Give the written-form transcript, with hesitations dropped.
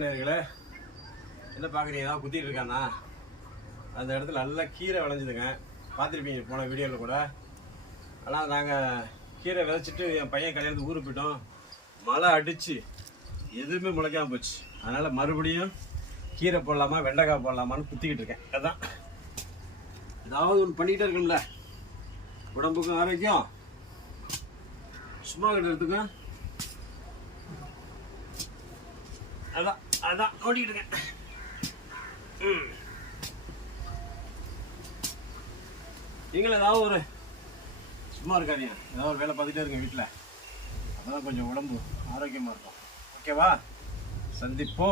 நேயர்களே, என்ன பார்க்குறீங்க? ஏதாவது குத்திட்டு இருக்கானா? அந்த இடத்துல நல்லா கீரை விளைஞ்சுதுங்க. பார்த்துருப்பீங்க போன வீடியோவில் கூட. ஆனால் நாங்கள் கீரை விதைச்சிட்டு என் பையன் கல்யாணத்துக்கு ஊருக்கு போயிட்டோம். மழை அடித்து எதுவுமே முளைக்காமல் போச்சு. அதனால் மறுபடியும் கீரை போடலாமா வெண்டைக்காய் போடலாமான்னு குத்திக்கிட்டு இருக்கேன். அதான் ஏதாவது ஒன்று பண்ணிக்கிட்டே இருக்கணும்ல, உடம்புக்கும் ஆரோக்கியம், சும்மா கட்டுறதுக்கும். அதான் அதான் ஓடிக்கிட்டு இருக்கேன். நீங்களும் ஏதாவது ஒரு சும்மா இருக்காதீங்க, ஏதாவது ஒரு வேலை பார்த்துட்டே இருங்க வீட்டில். அப்போ தான் கொஞ்சம் உடம்பு ஆரோக்கியமாக இருக்கும். ஓகேவா? சந்திப்போம்.